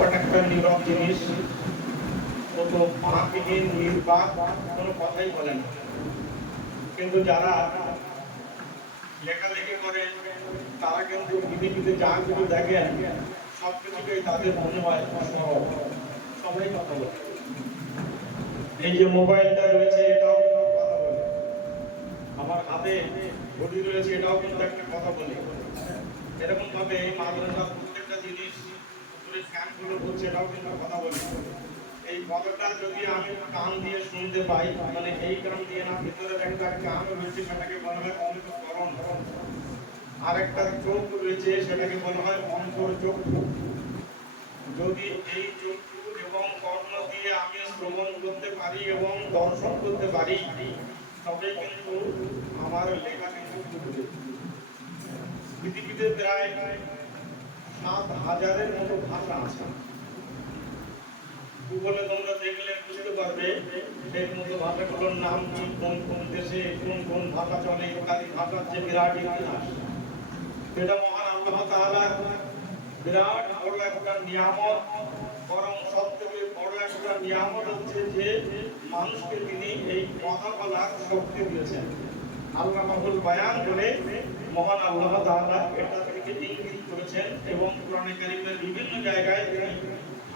বিরাট একটা নীরব জিনিস। ও তো নির্বাক, কোনো কথাই বলে না। কিন্তু যারা লেখালেখি করে, তারা কিন্তু পৃথিবীতে যা কিছু দেখেন সব কিছুকেই তাদের মনে হয় সবাই কথা বলে। এই যে মোবাইলটা রয়েছে, এটাও কিন্তু কথা বলে। আমার হাতে ঘড়ি রয়েছে, এটাও কিন্তু একটা কথা বলে। এরকম ভাবে প্রত্যেকটা জিনিস মানে কর্ণ দিয়ে আমি শ্রবণ করতে পারি এবং দর্শন করতে পারি তবে কিন্তু আমার লেখা কিন্তু পৃথিবীতে প্রায় সাত হাজারের মতো ভাষা আছে। গুগলে তোমরা দেখলে বুঝতে পারবে মতো ভাষাগুলোর নাম কি, কোন কোন দেশে কোন কোন ভাষা চলে ভাষার যে বিরাট ইতিহাস। মহান আল্লাহ বিরাট বড় একটা নিয়ামত, বরং বড় একটা নিয়ামত হচ্ছে যে মানুষকে তিনি এই কথা বলার শক্তি দিয়েছেন। আল্লাহ বায়ান করে মহান আল্লাহ তাআলা এটা থেকে ইঙ্গিত করেছেন এবং কোরআনে কারীমের বিভিন্ন জায়গায়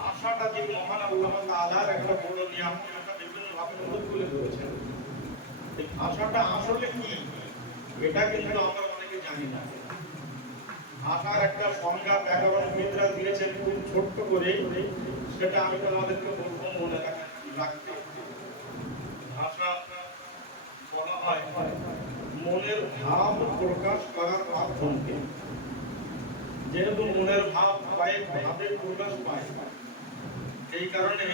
আশাটা যে মহান আল্লাহ তাআলার একটা বড় নিয়ামত এটা বিভিন্ন ভাবে তুলে ধরেছেন এই আশাটা আসলে কি? এটা কিন্তু আমরা অনেকে জানি না। ভাষার একটা সংজ্ঞা ব্যাকরণবিদরা দিয়েছেন খুব ছোট্ট করে। সেটা আমি তোমাদেরকে বলব মনে রাখা- রাখতে ভাষা বলা হয় মনের ভাব প্রকাশ করার মাধ্যমকে যেহেতু মনের ভাব পায় ভাবে প্রকাশ পায়। এই কারণে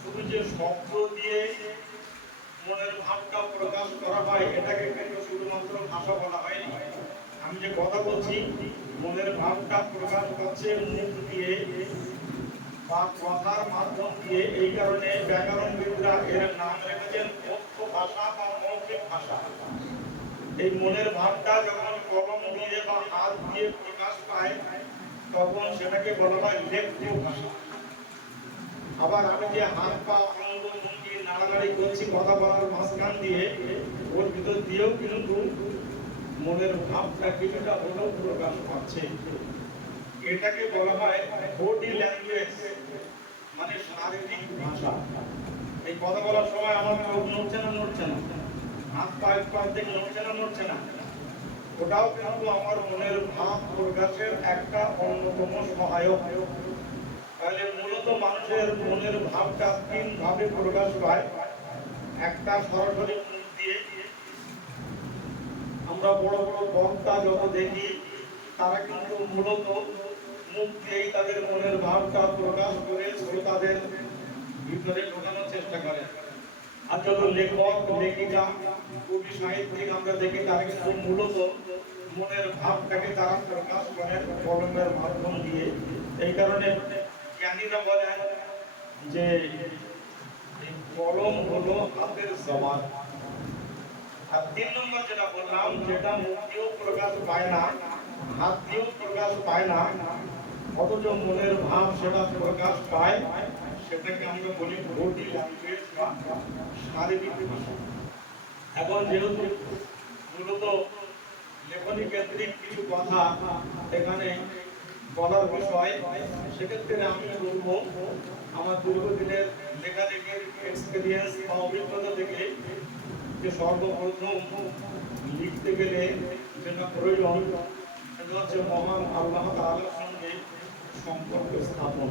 শুধু যে শব্দ দিয়ে মনের ভাবটা প্রকাশ করা হয়, এটাকে কিন্তু শুধুমাত্র ভাষা বলা হয়নি। আমি যে কথা বলছি, মনের ভাবটা প্রকাশ করছে মুখ দিয়ে বা কথার মাধ্যম দিয়ে। এই কারণে ব্যাকরণবিদরা এর নাম রেখেছেন কথ্য ভাষা বা মৌখিক ভাষা। এই মনের ভাবটা যখন কলম দিয়ে বা হাত দিয়ে প্রকাশ পায়, তখন সেটাকে বলা হয় লেখ্য ভাষা। আবার আমি যে হাত পা অঙ্গ ভঙ্গি নাড়ানাড়ি করছি, কথা বলার মাঝখান দিয়ে, ওর ভিতর দিয়েও কিন্তু মনের ভাবটা কিছুটা হলেও প্রকাশ পাচ্ছে। এটাকে বলা হয় বডি ল্যাঙ্গুয়েজ মানে শারীরিক ভাষা। এই কথা বলার সময় আমার নড়ছে না নড়ছে না। হাত পা একটু অর্ধেক নড়ছে না নড়ছে না। ওটাও কিন্তু আমার মনের ভাব প্রকাশের একটা অন্যতম সহায়ক। তাহলে মূলত মানুষের মনের ভাবটা তিন ভাবে প্রকাশ পায়। একটা সরাসরি মুখ দিয়ে আমরা বড় বড় বক্তা যত দেখি, তারা কিন্তু মূলত মুখ দিয়েই তাদের মনের ভাবটা প্রকাশ করে শ্রোতাদের ভিতরে ঢোকানোর চেষ্টা করে। আর যত লেখক, লেখিকা, কবি, সাহিত্যিক আমরা দেখি, তারা মূলত মনের ভাবটাকে তারা প্রকাশ করে কলমের মাধ্যম দিয়ে। এই কারণে জ্ঞানীরা বলেন যে কলম হলো হাতের জবান আর তিন নম্বর যেটা বললাম, যেটা মুখ দিয়েও প্রকাশ পায় না হাত দিয়েও প্রকাশ পায় না, অথচ মনের ভাব সেটা প্রকাশ পায়। সেটাকে আমরা বলি বডি ল্যাঙ্গুয়েজ বা শারীরিক ভাষা এখন যেহেতু মূলত লেখনী কেন্দ্রিক কিছু কথা এখানে বলার বিষয়, সেক্ষেত্রে আমি বলব, আমার দীর্ঘদিনের লেখালেখির এক্সপিরিয়েন্স বা অভিজ্ঞতা থেকে যে সর্বপ্রথম লিখতে গেলে যেটা প্রয়োজন, সেটা হচ্ছে মহান আল্লাহ তাআলার সঙ্গে সম্পর্ক স্থাপন।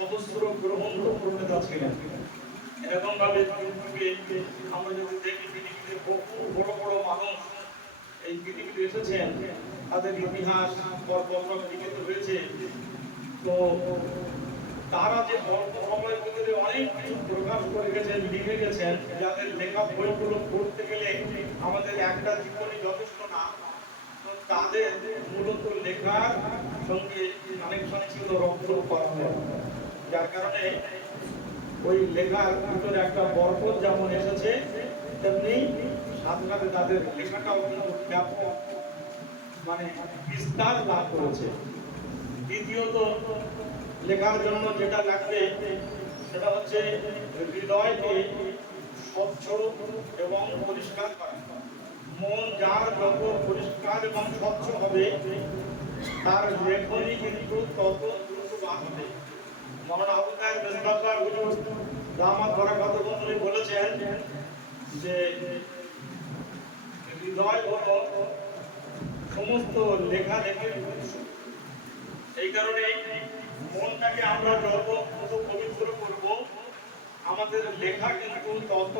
সহস্র গ্রহণ প্রণেতা ছিলেন এরকম ভাবে আমরা যদি দেখি পৃথিবীতে বহু বড় বড় মানুষ এই পৃথিবীতে এসেছেন, তাদের ইতিহাস লিখিত হয়েছে তো তারা যে অল্প সময়ের ভিতরে অনেক কিছু প্রকাশ করে গেছেন, লিখে গেছেন, যাদের লেখা বইগুলো পড়তে গেলে আমাদের একটা জীবনে যথেষ্ট না। তাদের মূলত লেখার সঙ্গে কানেকশন ছিল রক্ত করা যার কারণে ওই লেখার ভিতরে একটা বরকত যেমন এসেছে, তেমনি সাথে তাদের লেখাটাও কিন্তু ব্যাপক মানে বিস্তার লাভ করেছে। দ্বিতীয়ত, লেখার জন্য যেটা লাগবে সেটা হচ্ছে হৃদয়কে স্বচ্ছ এবং পরিষ্কার করা। মন যার যত পরিষ্কার এবং স্বচ্ছ হবে, তার লেখনী কিন্তু তত দ্রুতবান হবে দামাত বরাকাত বন্ধুনি বলেছেন যে হৃদয় হলো সমস্ত লেখা লেখির এই কারণে মনটাকে আমরা যত যত পবিত্র করব। আমাদের লেখা কিন্তু তত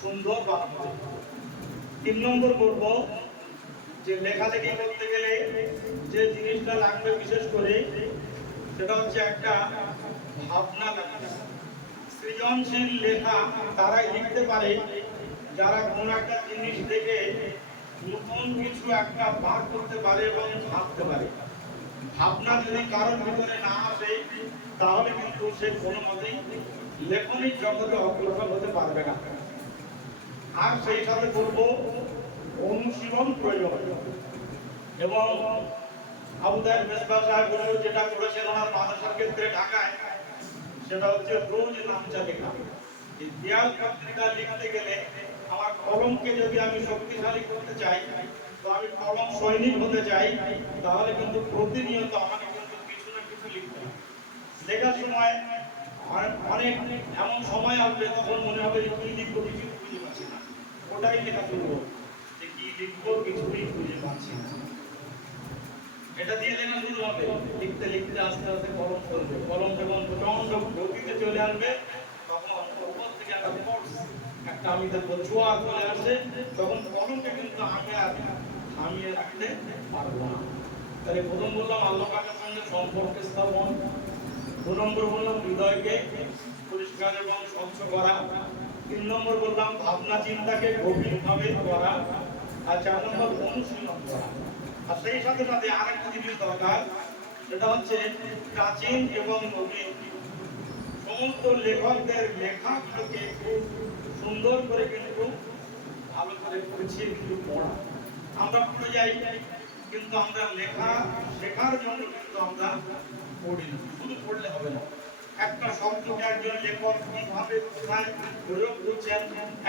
সুন্দর বানাবো তিন নম্বর করব যে লেখালেখি করতে গেলে যে জিনিসটা লাগবে বিশেষ করে, সেটা হচ্ছে একটা ভাবনা লাগবে সৃজনশীল লেখা তারাই লিখতে পারে, যারা কোনো একটা জিনিস দেখে নতুন কিছু একটা বার করতে পারে এবং ভাবতে পারে। ভাবনা যদি কারোর ভিতরে না আসে, তাহলে কিন্তু সে কোনো মতেই লেখনিক জগতে অগ্রসর হতে পারবে না। আর সেই সাথে করব অনুশীলন প্রয়োজন। এবং আবুদার মেসবা সাহেব যেটা করেছেন ওনার মাদ্রাসার ক্ষেত্রে ঢাকায় সেটা হচ্ছে রোজ নামচা লেখা। দেয়াল পত্রিকা লিখতে গেলে আমার কলমকে যদি আমি শক্তিশালী করতে চাই, তো আমি কলম সৈনিক হতে চাই, তাহলে কিন্তু প্রতিনিয়ত আমাকে কিন্তু কিছু না কিছু লিখতে হবে। লেখার সময় অনেক এমন সময় আসবে তখন মনে হবে যে কি লিখব কিছু খুঁজে পাচ্ছি না। ওটাই লেখা হোক যে কি লিখব কিছুই খুঁজে পাচ্ছি না। এটা দিয়ে লেখা শুরু হবে। লিখতে লিখতে, আস্তে আস্তে কলম চলবে। কলম যখন প্রচণ্ড গতিতে চলে আসবে, তখন উপর থেকে একটা ফোর্স একটা আমি দেখব জোয়ার চলে আসছে তখন কলমকে কিন্তু আমি আর থামিয়ে রাখতে পারব না। তাহলে প্রথম বললাম, আল্লাহ পাকের সঙ্গে সম্পর্ক স্থাপন। দু নম্বর বললাম, হৃদয়কে পরিষ্কার এবং স্বচ্ছ করা। তিন নম্বর বললাম ভাবনা চিন্তাকে গভীরভাবে করা। আর চার নম্বর, অনুশীলন করা। আর সেই সাথে সাথে আরেকটা জিনিস দরকার, সেটা হচ্ছে প্রাচীন এবং নবীন। সমস্ত লেখকদের লেখাগুলোকে খুব সুন্দর করে কিন্তু ভালো করে গুছিয়ে কিন্তু পড়া। আমরা পড়ে যাই, কিন্তু আমরা লেখা শেখার জন্য কিন্তু আমরা পড়ি শুধু পড়লে হবে না। একটা শব্দকে একজন লেখক কীভাবে কোথায় প্রয়োগ করছেন,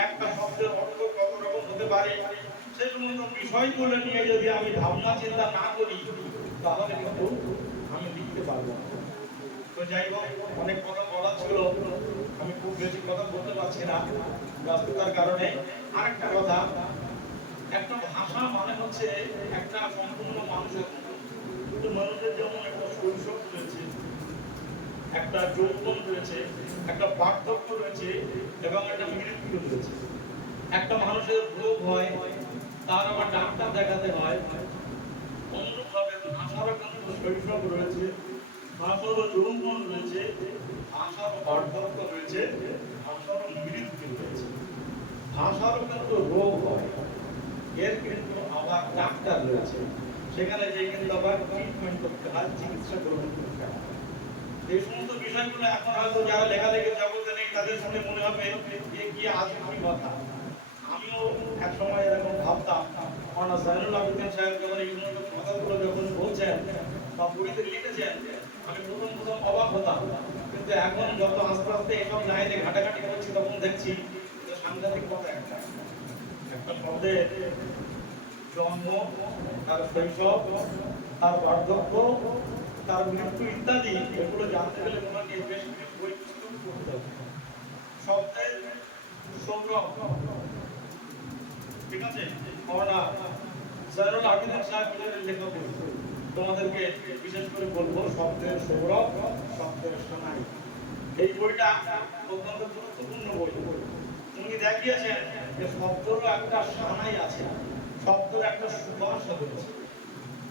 একটা শব্দের অর্থ কত রকম হতে পারে। সেই সমস্ত বিষয়গুলো নিয়ে যদি আমি ভাবনা চিন্তা না করি, তাহলে কিন্তু আমি লিখতে পারব তো যাই হোক, অনেক কথা বলা ছিল। আমি খুব বেশি কথা বলতে পারছি না ব্যস্ততার কারণে। আরেকটা কথা, একটা ভাষা মানে হচ্ছে একটা সম্পূর্ণ মানুষের মানুষের যেমন একটা শৈশব রয়েছে একটা যৌবন রয়েছে, একটা বার্ধক্য রয়েছে এবং একটা মৃত্যু রয়েছে। একটা মানুষের রোগ হয়, তার আবার ডাক্তার দেখাতে হয়। অনুরূপভাবে শৈশব রয়েছে রয়েছে বার্ধক্য রয়েছে মৃত্যু রয়েছে। কিন্তু রোগ হয়। এর কিন্তু আবার ডাক্তার রয়েছে। সেখানে যে কিন্তু আবার ট্রিটমেন্ট করতে হয়, চিকিৎসা গ্রহণ করতে হয়। এই সমস্ত বিষয়গুলো এখন হয়তো যারা লেখালেখির জগতে নেই, তাদের শুনে মনে হবে যে কি আধুনিক কথা। আমিও এক সময় এরকম ভাবতাম। মানা সাইনুল আবেদিন সাহেব যখন এই সমস্ত কথাগুলো যখন বলছেন বা বইতে লিখেছেন, আমি প্রথম প্রথম অবাক হতাম। কিন্তু এখন যত আস্তে আস্তে এসব লাইনে ঘাটাঘাটি করছি, তখন দেখছি সাংঘাতিক কথা একটা। একটা শব্দের জন্ম, তার শৈশব, তার বার্ধক্য তার মৃত্যু ইত্যাদি এগুলো জানতে গেলে তোমাকে বেশ কিছু বই পুস্তক পড়তে হবে। শব্দের সংগ্রহ। ঠিক আছে? আমরা জানুল আবিদিন সাহেবের লেখা বই তোমাদেরকে বিশেষ করে বলব শব্দের সৌরভ শব্দের সোনাই এই বইটা অত্যন্ত গুরুত্বপূর্ণ বই। উনি দেখিয়েছেন যে শব্দেরও একটা সানাই আছে? শব্দের একটা সুবাস রয়েছে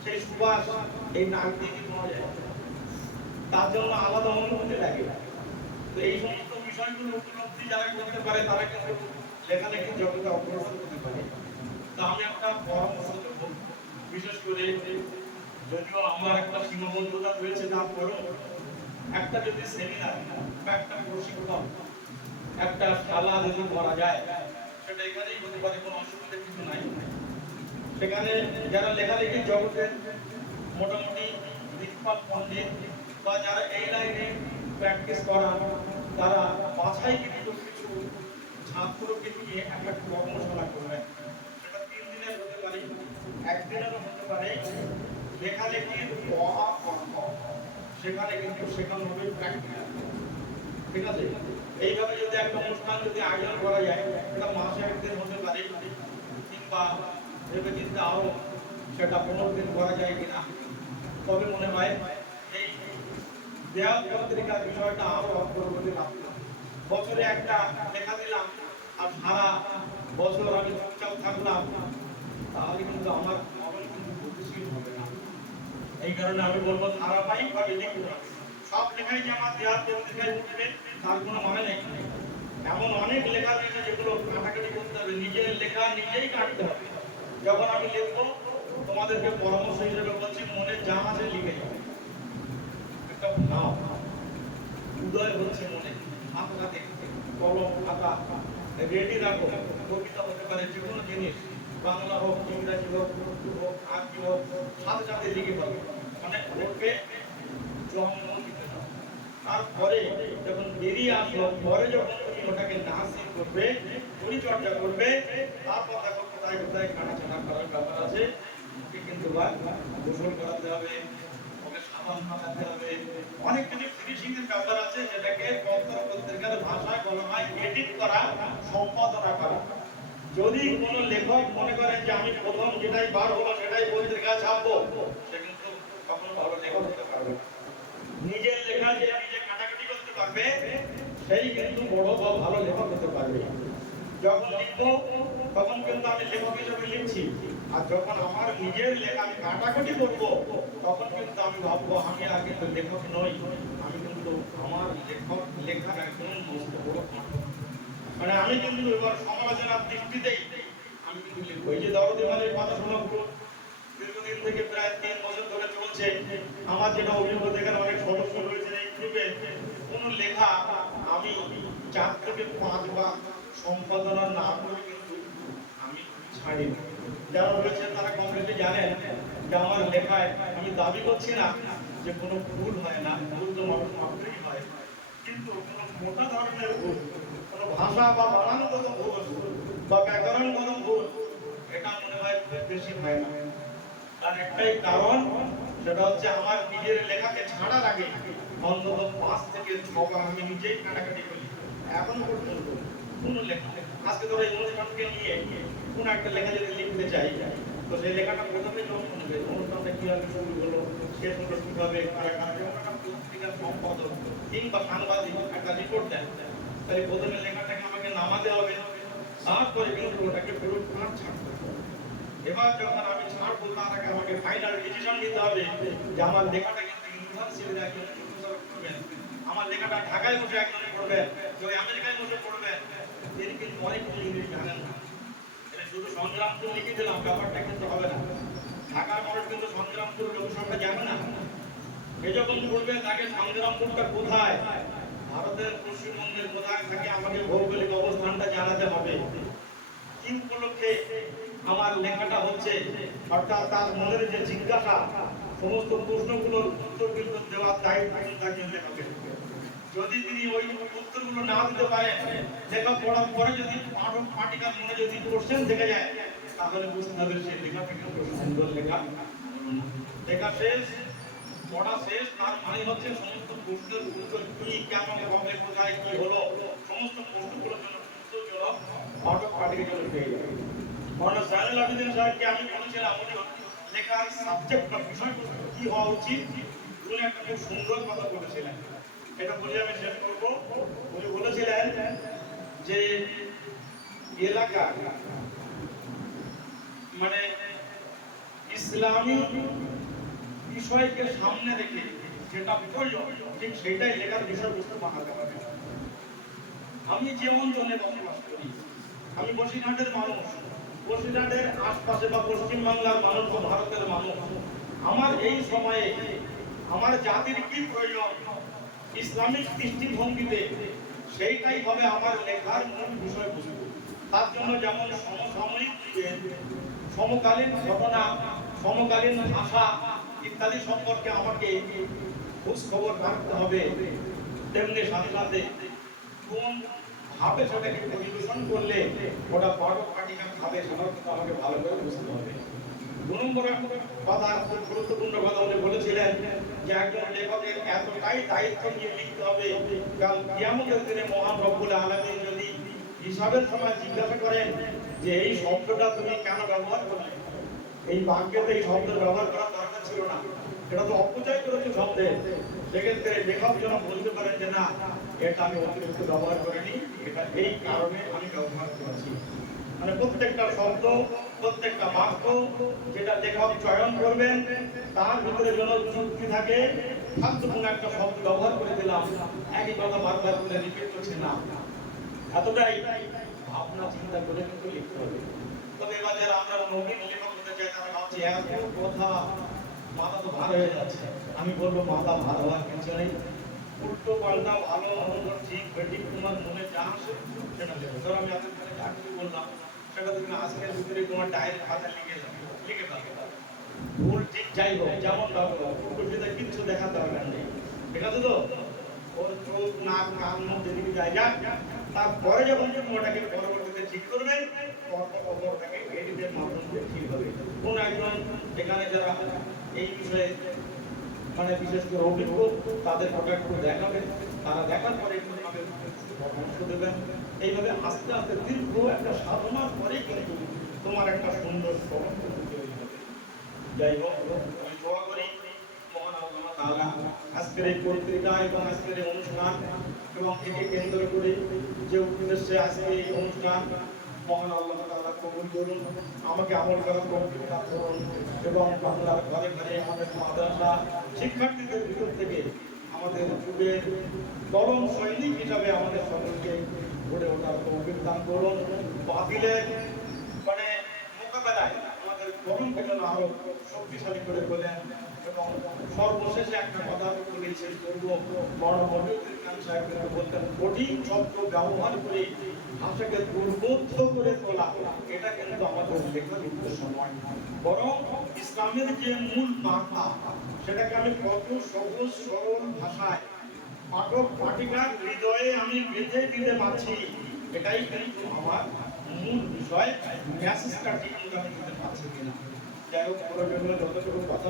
সেই সুবাস, এই নাক দিয়ে পাওয়া যায় তার জন্য আলাদা অনুভূতি লাগে। তো এই সমস্ত বিষয়গুলো উপলব্ধি যারা করতে পারে, তারা কিন্তু লেখালেখি জগতে অগ্রসর করতে পারে। তা আমি একটা পরামর্শ দেব। বিশেষ করে যদিও আমার একটা সীমাবদ্ধতা রয়েছে, তারপরেও একটা যদি সেমিনার বা একটা প্রশিক্ষণ, একটা শালা যদি করা যায়, সেটা এখানেই হতে পারে, কোনো অসুবিধা কিছু নাই। সেখানে যারা লেখালেখির জগতে মোটামুটি দিকপাল পণ্ডিত বা যারা এই লাইনে প্র্যাকটিস করা তারা বাছাই কিন্তু কিছু ছাত্রকে নিয়ে একটা কর্মশালা করবেন। সেটা তিন দিনের হতে পারে, একদিনেরও হতে পারে। লেখালেখির আ সেখানে কিন্তু শেখানো হবে প্র্যাকটিক্যাল ঠিক আছে? এইভাবে যদি একটা অনুষ্ঠান যদি আয়োজন করা যায় এটা মাসে একদিন হতে পারে, কিংবা ভেবে চিন্তে আরও সেটা পনেরো দিন করা যায় কিনা, তবে মনে হয় এই দেয়াল পত্রিকার বিষয়টা আরও অগ্রগতি লাভ বছরে একটা লেখা দিলাম, আর সারা বছর আমি চুপচাপ থাকলাম, তাহলে কিন্তু আমার মগজ কিন্তু গতিশীল হবে না। এই কারণে আমি বলব ধারাবাহিক ভাবে লিখুন সব লেখাই যে আমার দেওয়ার পত্রিকায় উঠবে, তার কোনো মানে নেই। এমন অনেক লেখা রয়েছে যেগুলো কাটাকাটি করতে হবে, নিজের লেখা নিজেই কাটতে হবে। যখন আমি লিখব, তোমাদেরকে পরামর্শ হিসেবে বলছি, মনে যা আছে লিখে যাবে একটা নাও উদয় হচ্ছে মনে। মাথা দেখতে কলম, খাতা, রেডি রাখো। কবিতা হতে পারে যে কোনো জিনিস। বাংলা হোক, ইংরাজি হোক, উর্দু হোক, আরবি হোক, সাথে সাথে লিখে পাবে মানে ওকে জন্ম দিতে তারপরে যখন বেরিয়ে আসলো, পরে যখন তুমি ওটাকে নাসিক করবে, পরিচর্যা করবে, তারপর দেখো যদি কোনো লেখক মনে করেন যে আমি প্রথম যেটাই বার হলো সেটাই পত্রিকায় ছাপবো, সে কিন্তু কখনো ভালো লেখক হতে পারবে নিজের লেখা যে নিজে কাটাকাটি করতে পারবে, সেই কিন্তু বড় বা ভালো লেখক হতে পারবে যখন লিখব, তখন কিন্তু আমি লেখক হিসেবে লিখছি। আর যখন আমার নিজের লেখা আমি কাটাকাটি করব, তখন কিন্তু আমি ভাববো, আমি আর কিন্তু লেখক নই। আমি কিন্তু আমার লেখক, লেখার একজন মানে আমি কিন্তু এবার সমালোচনার দৃষ্টিতেই আমি কিন্তু লিখব। এই যে দরদি মালের কথা সমগ্র দীর্ঘদিন থেকে প্রায় তিন বছর ধরে চলছে। আমার যেটা অভিজ্ঞতা, এখানে অনেক সদস্য রয়েছে এই গ্রুপে। কোন লেখা আমি চার থেকে পাঁচবার সম্পাদনা না করে কিন্তু আমি ছাড়ি না। যারা রয়েছে তারা কম বেশি জানেন যে আমার লেখায় আমি দাবি করছি না যে কোনো ভুল হয় না ভুল তো মাত্রই হয়। কিন্তু কোনো মোটা ধরনের ভুল, কোনো ভাষা বা বানানগত ভুল বা ব্যাকরণগত ভুল, এটা মনে হয় খুব বেশি হয় না। তার একটাই কারণ, সেটা হচ্ছে আমার নিজের লেখাকে ছাড়ার আগে অন্তত পাঁচ থেকে ছবার আমি নিজেই কাটাকাটি করি। এখন পর্যন্ত কোনো লেখা। আজকে ধরো অনুষ্ঠানকে নিয়ে কোন একটা লেখা যদি লিখতে চাই, তো সেই লেখাটা প্রথমে যখন শুনবে অনুষ্ঠানটা কীভাবে শুরু হলো শেষ হলো কীভাবে কারা কারা যেমন একটা পত্রিকার সম্পাদক কিংবা সাংবাদিক একটা রিপোর্ট দেন। তাহলে প্রথমে লেখাটাকে আমাকে নামাতে হবে, তারপরে কিন্তু ওটাকে পুরো পাঁচ ছাড়তে এবার যখন আমি ছাড়বো, তার আগে আমাকে ফাইনাল ডিসিশন নিতে হবে যে আমার লেখাটা কিন্তু ইউনিভার্সিটির একজন আমার লেখাটা ঢাকায় বসে একজন পড়বে কেউ আমেরিকায় বসে পড়বেন হবে তাকে অবস্থানটা জানাতে হবে কি উপলক্ষে আমার লেখাটা হচ্ছে অর্থাৎ তার মনের যে জিজ্ঞাসা সমস্ত প্রশ্নগুলোর উত্তর কিন্তু দেওয়ার দায়িত্ব কিন্তু একজন যদি তিনি ওই উত্তরগুলো না দিতে পারেন লেখা পড়ার পরে যদি পাঠিকার মনে যদি কোশ্চেন থেকে যায়। তাহলে বুঝতে হবে সে লেখাটা কিন্তু সুন্দর লেখা। লেখা শেষ, পড়া শেষ, তার মানে হচ্ছে সমস্ত প্রশ্নের উত্তর কি, কেমন হবে কোথায়, কি হলো, সমস্ত প্রশ্নগুলোর জন্য পাঠক পাঠিকের জন্য পেয়ে আবেদিন সাহেবকে আমি বলেছিলাম? লেখার সাবজেক্ট বা বিষয়বস্তু কি হওয়া উচিত? উনি একটা খুব সুন্দর কথা বলেছিলেন। এটা বলে আমি শেষ করব। উনি বলেছিলেন যে এলাকা মানে ইসলামী বিষয়কে সামনে রেখে যেটা প্রয়োজন, ঠিক সেইটাই লেখার বিষয়বস্তু বানাতে হবে। আমি যে অঞ্চলে বসবাস করি, আমি বসিরহাটের মানুষ, বসিরহাটের আশপাশে বা পশ্চিমবাংলার মানুষ বা ভারতের মানুষ, আমার এই সময়ে আমার জাতির কি প্রয়োজন? ইসলামিক দৃষ্টিভঙ্গিতে সেইটাই হবে আমার লেখার মূল বিষয়বস্তু। তার জন্য যেমন সমসাময়িক সমকালীন ঘটনা, সমকালীন ভাষা ইত্যাদি সম্পর্কে আমাকে খোঁজ খবর রাখতে হবে, তেমনি সাথে সাথে কোন ভাবে সেটাকে পরিবেশন করলে ওটা পাঠক পাঠিকা খাবে সেটাও কিন্তু আমাকে ভালো করে বুঝতে হবে। দু নম্বর কথা, খুব গুরুত্বপূর্ণ কথা উনি বলেছিলেন ব্যবহার করলে? দরকার ছিল না। এটা তো অপচয় করেছে শব্দে। লেখক যেন বলতে পারেন যে, না, এটা আমি অতিরিক্ত ব্যবহার করিনি। এটা এই কারণে আমি ব্যবহার করেছি। মানে প্রত্যেকটা শব্দ প্রত্যেকটা বাক্য যেটা লেখক চয়ন করবেন, তার ভিতরে যেন যুক্তি থাকে ফালতু একটা শব্দ ব্যবহার করে দিলাম, একই কথা বারবার করে রিপিট করছে না। এতটাই ভাবনা চিন্তা করে কিন্তু লিখতে হবে। তবে এবার যারা আমরা নবীন লেখক হতে চাই, তারা ভাবছি, এত কথা মাথা তো ভার হয়ে যাচ্ছে। আমি বলব, মাথা ভার হওয়ার কিছু নেই। উল্টো পাল্টা ভালো মন্দ ঠিক বেঠিক তোমার মনে যা আসে, সেটা লেখো। ধরো আমি কাছে চাকরি বললাম ভিতরে তোমার লিখে ভুল ঠিক যাই হোক, যেমন ভাবো উল্টো সেটা কিচ্ছু দেখাতে হবে না। ঠিক আছে তো? ওর চোখ, নাক তারপরে যখন তুমি ওটাকে পরবর্তীতে ঠিক করবেন এডিটের মাধ্যমে ঠিক হবে। কোন একজন এখানে যারা এই বিষয়ে মানে বিশেষ করে অভিজ্ঞ, তাদের প্রোডাক্ট করে দেখাবেন তারা দেখার পরে পরামর্শ দেবেন এইভাবে আস্তে আস্তে দীর্ঘ একটা সাধনার পরে কিন্তু তোমার একটা সুন্দর হবে। যাই হোক, আমি মহান আল্লাহ তাআলা আজকের এই পত্রিকা এবং আজকের এই অনুষ্ঠান এবং একে কেন্দ্র করে যে উদ্দেশ্যে আজকে এই অনুষ্ঠান, মহান আল্লাহ তাআলা কবুল করুন, আমাকে আমল করার তৌফিক করুন এবং বাংলার ঘরে ঘরে আমাদের মাদ্রাসা শিক্ষার্থীদের ভিতর থেকে আমাদের যুগের চরম সৈনিক হিসাবে আমাদের সকলকে গড়ে ওঠার তৌফিক দান করুন বাতিলের মানে মোকাবেলায় আমাদের গরমকে যেন আরও শক্তিশালী করে তোলেন এবং সর্বশেষে একটা কথা বলে শেষ করব বড় মহিউদ্দিন খান সাহেব বলতেন কঠিন শব্দ ব্যবহার করে ভাষাকে দুর্বোধ্য করে তোলা, এটা কিন্তু আমাদের লেখার উদ্দেশ্য নয়। বরং ইসলামের যে মূল বার্তা, সেটাকে আমি কত সহজ সরল ভাষায় হৃদয়ে আমি বেঁধে দিতে পারছি। এটাই কিন্তু আমার মূল বিষয়। মেসেজটা আমি দিতে পারছি কিনা। যাই হোক কথা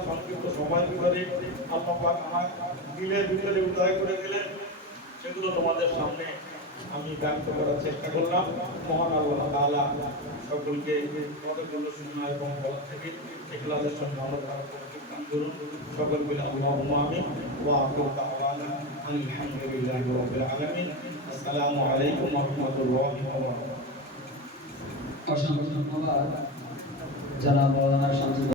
আল্লাহ উদয় করে সেগুলো তোমাদের সামনে আমি মহান আল্লাহ সকলকে সঙ্গে সকল মিলে আখিরু দাওয়ানা। আলহামদুলিল্লাহি রাব্বিল আলামিন। আসসালামু আলাইকুম ওয়া রাহমাতুল্লাহি ওয়া বারাকাতুহু। অসংখ্য ধন্যবাদ। জানাব মৌলানা শামসুল